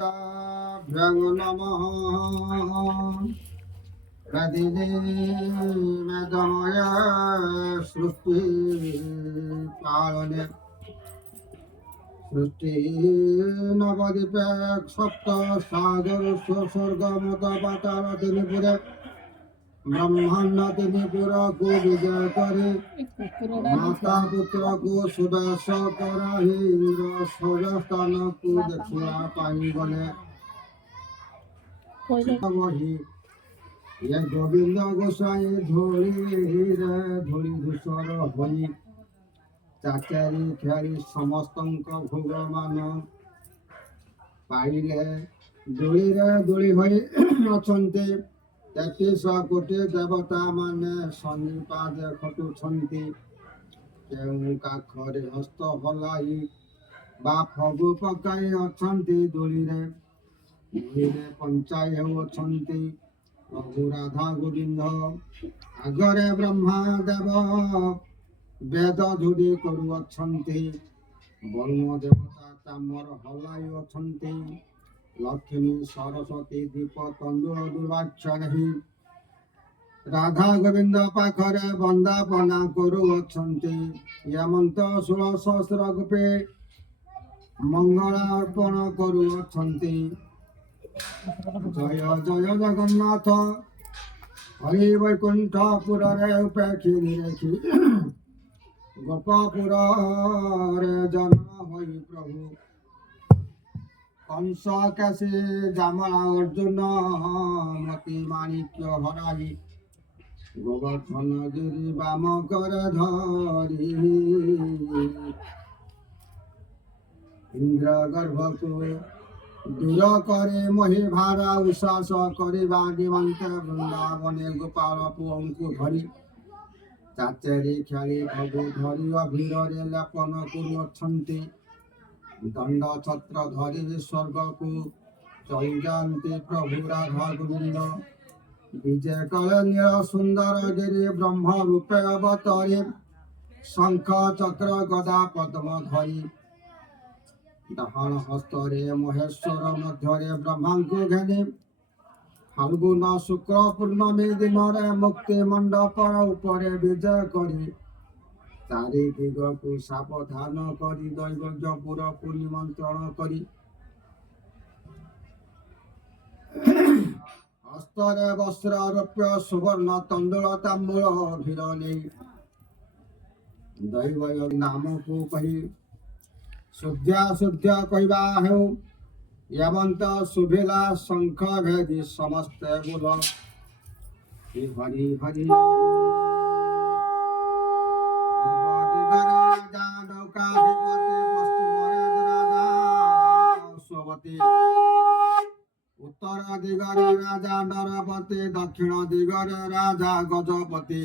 भ्यं नमः प्रतिदिनमय सृष्टि पालने सृष्टि नवदीपे सप्त सागर स्वर्गमत पाताल त्रिपुरे ब्रह्मांड त्रिपुर को विजय करे माता पुत्र को सुदर्श कर इंद्र स्वरस्थान को देखा पाई गले वही ये गोविंद गोसाई धोली रे धोली धूसर होई चाचारी खेली समस्त भोग मान पाइले दोली रे दोली होई अछंते 33 कोटी देवता माने सन्निपाद खटुछंती केउ काखरे हस्त हलाई बा फगु पकाई अछंती दोली रे पंचाय अछंती प्रभु राधा गोविंद आगरे ब्रह्मा देव वेद धूरी करुअछंती वरुण देवता चामर हलाई अछंती लक्ष्मी सरस्वती दीप तंदुर दुर्वाक्ष नहीं राधा गोविंद पाखरे वंदापना करुअछंती यमंत 16 सहस्र गुपे मंगलार्पण करुअछंती जय जय जगन्नाथ हरि वैकुंठपुर रे उपेक्षी निरेखी गोपपुर रे जन्म होई प्रभु कंस कैसे जामला अर्जुन मति माणिक्य हराई गोवर्धन गिरी बाम कर धरी इंद्र गर्भ को दूर करे मोहि भारा उशास करिबा दिवंत वृंदावने गोपाल पुअंकु धरी चाचेरी खेली भगु धरी अभिरे लेपन करुअछंती दंड छत्र धरी स्वर्ग को चली जाती प्रभु राधा गोविंद विजय कले नील सुंदर गिरी ब्रह्म रूपे अवतरी शंख चक्र गदा पद्म धरी डाहाण हस्तरे महेश्वर मध्यरे ब्रह्मा को घेनी फाल्गुन शुक्ल पूर्णमी दिन मुक्ति मंडप उपरे विजय करी चारि दिग को सावधान करी दैवज्ञपुर को निमंत्रण करी हस्तरे वस्त्र रौप्य सुवर्ण तंडुल तांबूल भीर नहीं दैव नाम को कही शुद्ध्या शुद्ध्या कहवा हो यमंत सुभिला शंख भेदी समस्त बोल हरि हरि उत्तर दिगरे राजा नरपति दक्षिण दिगरे राजा गजपति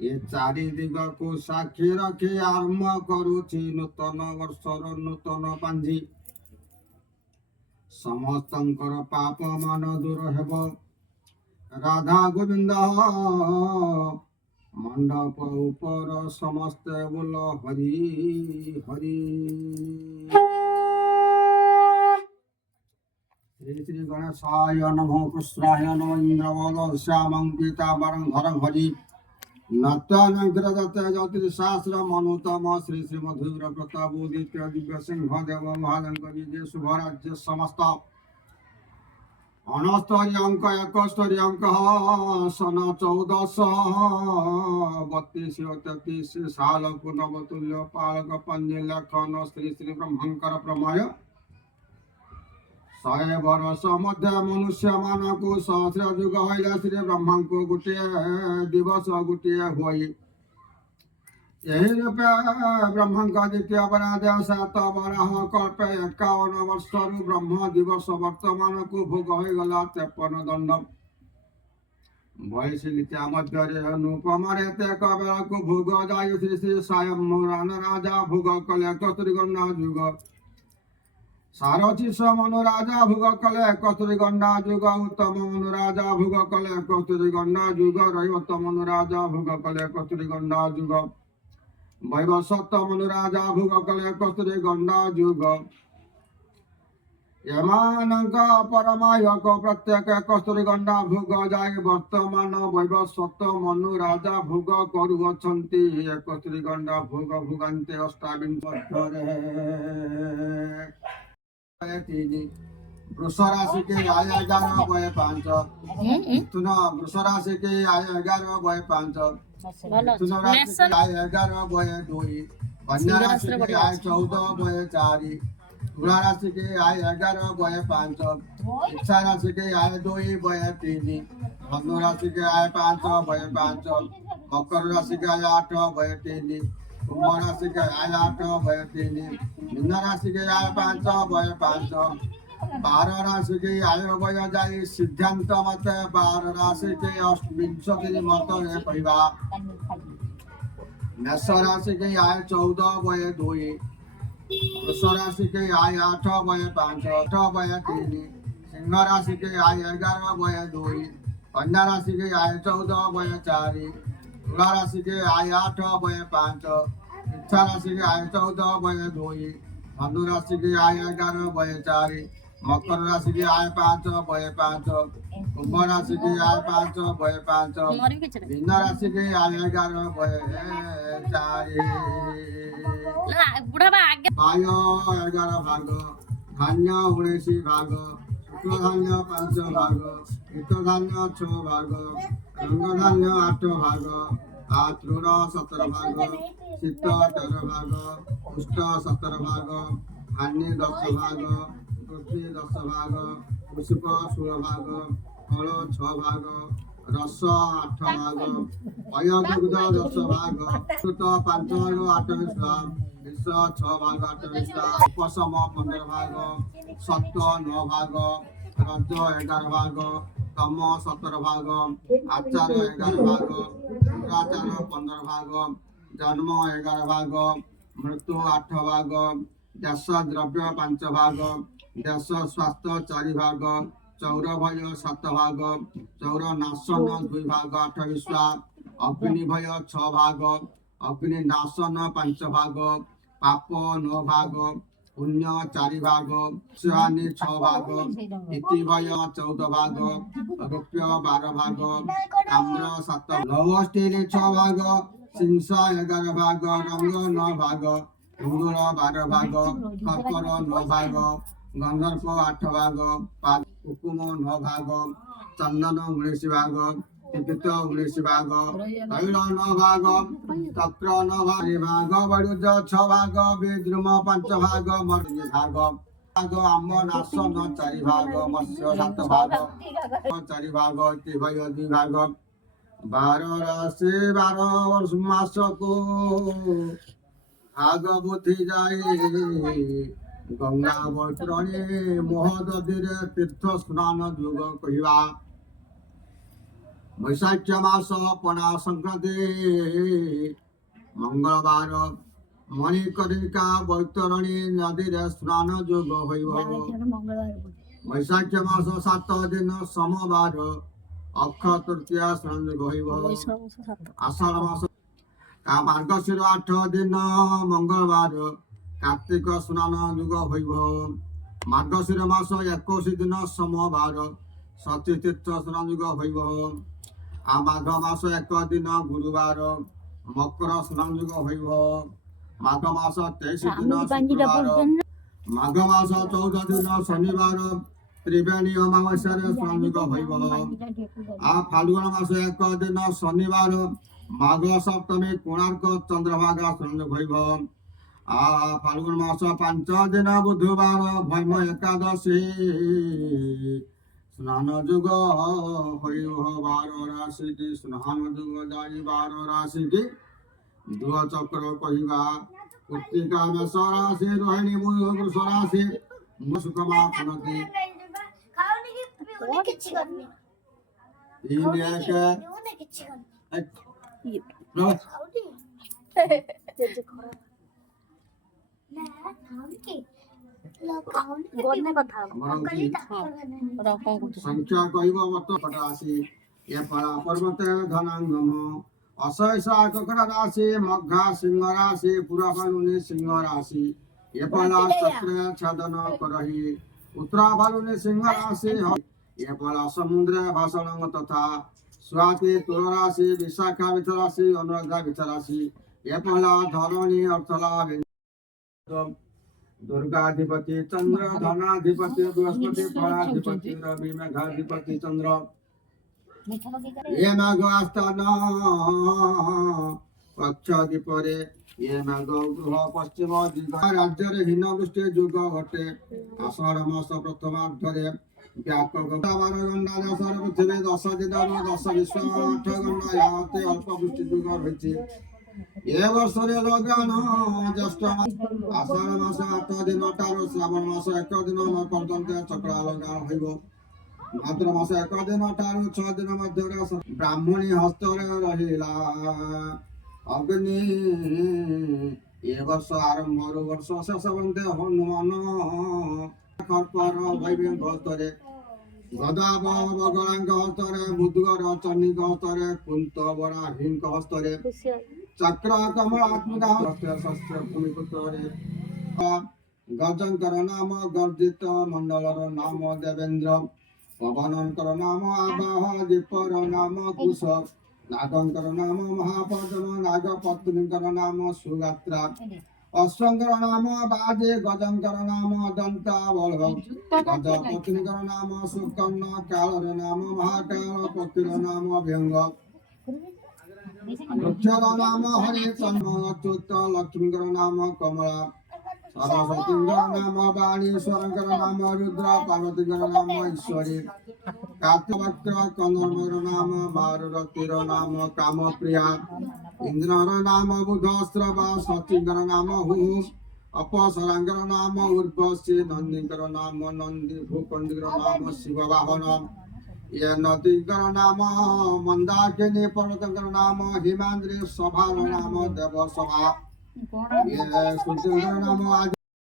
ये चारि दिग को साक्षी रखी आरंभ करुछि नूतन वर्षर नूतन पांजी समस्तंकर पाप मान दूर हेब राधा गोविंद मंडप ऊपर समस्त बोल हरि हरि श्री श्री गणेशाय नमो कृष्णाय नमो इंद्रवल श्यामं पीतांबरं धरं हरि नत्यानग्रदत्त ज्योतिषशास्त्र मनुतम श्री श्री मधुर प्रतापोदित्य दिव्य सिंह देव महालंक विजय शुभराज्य समस्त अनस्तरी अंक एकस्तरी अंक सन 1432 साल नवतुल्य पालक पंजे लखन श्री श्री ब्रह्मंकर प्रमय 100 वर्ष मध्य मनुष्य मान को सहस्र युग होइला श्री ब्रह्मा को गोटे दिवस गोटे होई यही रूपे ब्रह्मा द्वितीय अपराध 7 बराह कल्प 51 वर्ष ब्रह्म दिवस वर्तमान को भोग हो गला 53 दंड वैशिलिका मध्य अनुपमरे बेला को भोग जाय श्री श्री स्वयं राजा भोग कले 71 गंडा युग सारथी मनु राजा भोग कले 71 गंडा युग उत्तम मनु राजा भोग कले 71 गंडा युग रैवत मनु राजा भोग कले 71 गंडा युग वैवस्वत मनु राजा भोग कले 71 गंडा युग ଏମାନଙ୍କ ପରମାୟକ ପ୍ରତ୍ୟେକ କସ୍ତୁରୀ ଗଣ୍ଡା ଭୋଗ ଯାଇ ବର୍ତ୍ତମାନ ବୈବସ୍ୱତ ମନୁ ରାଜା ଭୋଗ କରୁଅଛନ୍ତି। କସ୍ତୁରୀ ଗଣ୍ଡା ଭୋଗ ଭୋଗାନ୍ତେ ଅଷ୍ଟାବିଂଶରେ ତିନି ବୃଷ ରାଶି के आय 11 बय 5 मिथुन वृष राशि के आय 11 बय 5 मिथुन राशि के आय 11 बय 2 कन्या राशि के आय 14 बय 4 तुला राशि के आय 11 बय 5 इच्छा राशि के आय 2 बय 3 धनु राशि के आय 5 बय 5 मकर राशि के आय 8 बय 3 कुंभ राशि के आय 8 बय 3 मीन राशि के आय 5 बय 5 12 राशि के आय बय जाई सिद्धांत मत 12 राशि के विंशति मत कहवा मेष राशि के आय 14 बय 2 वृष राशि के आय 8 बय 5 8 बय 3 सिंह राशि के आय 11 बय 2 कन्या राशि के आय 14 बय 4 तुला राशि के आय 8 बय 5 इच्छा राशि के आय 14 बय 2 धनु राशि के आय 11 बय 4 मकर राशि के आय 5 बय 5 कुंभ राशि के आय 5 बय 5 मीन राशि के आय 11 बय 4 बाय 11 भाग धान्य 19 भाग शुक्ल धान्य 5 भाग इत धान्य 6 भाग रंग धान्य 8 भाग तृण 17 भाग शीत 13 भाग पुष्ट 17 भाग धान्य 10 भाग पृथ्वी 10 भाग पुष्प 16 भाग फल 6 भाग रस 8 भाग अयदुग्ध 10 भाग सुत 5 भाग 8 मिश्रा विष 6 भाग 8 मिश्रा उपशम 15 भाग सत्व 9 भाग रज 11 भाग तम 17 भाग आचार 11 भाग दुराचार 15 भाग जन्म 11 भाग मृत्यु 8 भाग देश द्रव्य 5 भाग देश स्वास्थ्य 4 भाग चौर भय 7 भाग चौर नाशन 2 भाग 8 विश्वा अग्नि भय 6 भाग अग्नि नाशन 5 भाग पाप 9 भाग पुण्य 4 भाग हानि 6 भाग इति भय 14 भाग रुप्य 12 भाग ताम्र 7 लौह स्टील 6 भाग सिंसा 11 भाग रंग 9 भाग हिंगुर 12 भाग कर्कर 9 भाग गंधर्प 8 भाग कुकुम 9 भाग चंदन 19 भाग तिपित 19 भाग तैल 9 भाग चक्र 9 भाग बड़ुज 6 भाग विद्रुम 5 भाग मर्जी भाग आम नाशन 4 भाग मत्स्य 7 भाग 4 भाग इति भय 2 भाग 12 राशि 12 मास को भाग बुद्धि जाए गंगा बैतरणी महोदधि तीर्थ स्नान युग कहवा वैशाख मास पना संक्रांति मंगलवार मणिकर्णिका बैतरणी नदी स्नान युग वैशाख मास 7 दिन सोमवार अक्षय तृतीया स्नान युग आषाढ़ मास मार्गशीर 8 दिन मंगलवार कार्तिक स्नान युग मार्गशीर मास 21 दिन सोमवार सती तीर्थ स्नान युग माघ मास 1 दिन गुरुवार मकर स्नान युग माघ मास 23 दिन शुक्रवार माघ मास 14 दिन शनिवार त्रिवेणी अमावस्या स्नान युग फाल्गुन मास 1 दिन शनिवार माघ सप्तमी कोणार्क चंद्रभागा स्नान युग फाल्गुन मास 5 दिन बुधवार भैम एकादशी स्नान युग 12 राशि की स्नान युग जाई 12 राशि की दुह चक्र कहवा कृत्तिका मेष राशि रोहिणी वृष राशि सुखमा फलती 3 संख्या कहसी ये पर्वत धनांगम असहसा ककड़ राशि मघा सिंह राशि पुरफलुनि सिंह राशि ये पला चक्र छदन करही उत्तराभालुनि सिंह राशि ये फल समुद्र भाषण तथा स्वाति तुल राशि विशाखा विथ राशि अनुराधा विथ राशि ये फल धरणी अर्थलाभ दुर्गाधिपति चंद्र धनाधिपति बृहस्पति फलाधिपति रवि मेघाधिपति चंद्र ये मेघ आस्थान पक्षाधिपरे ये मेघ गृह पश्चिम दिग राज्य हीन दृष्टि जुग घटे आषाढ़ मास प्रथमार्धरे व्यापक 12 गंडा देशर पृथ्वी 10 दिन 10 विश्व 8 गंडा याते अल्प वृष्टि जुग रही ए वर्ष लगन ज्येष्ठ आषाढ़ मास 8 दिन ठार श्रावण मास 1 दिन पर्यंत चक्रा लगान होइब भाद्र मास 1 दिन ठार 6 दिन मध्य ब्राह्मणी हस्तर रहिला अग्नि ए वर्ष आरंभ वर्ष शेष बंदे हनुमान खर्पर भैबी हस्तरे गदा बगलांग हस्तरे मुद्गर चन्निक हस्तरे कुंत बरा हिंक हस्तरे चक्र कमलात्मक शस्त्र भूमिपुत्रे गजंकर नाम गर्जित मंडलर नाम देवेंद्र पवनंकर नाम आबाह दीपर नाम कुश नागंकर नाम महापद्म नागपत्नीकर नाम सुगात्रा अश्वंकर नाम बाजे गजंकर नाम दंता बलभ गजपत्नीकर नाम सुकर्ण कालर नाम महाकाल पतिर नाम व्यंग वृक्षर नाम हरे चंद्र अच्युत लक्ष्मीकर नाम कमला सरस्वतीकर नाम वाणीश्वरकर नाम रुद्र पार्वतीकर नाम ईश्वरी कार्तिवक्र कंदर्पर नाम मारुतिर नाम कामप्रिया इंद्रर नाम बुधस्रव सचिकर नाम हु अपसरांकर नाम उर्वशी नंदीकर नाम नंदी भूकंडीकर नाम शिववाहन ये नदीकर नाम मंदाकिनी पर्वतकर नाम हिमाद्री सभा नाम देवसभा ये सूर्यकर नाम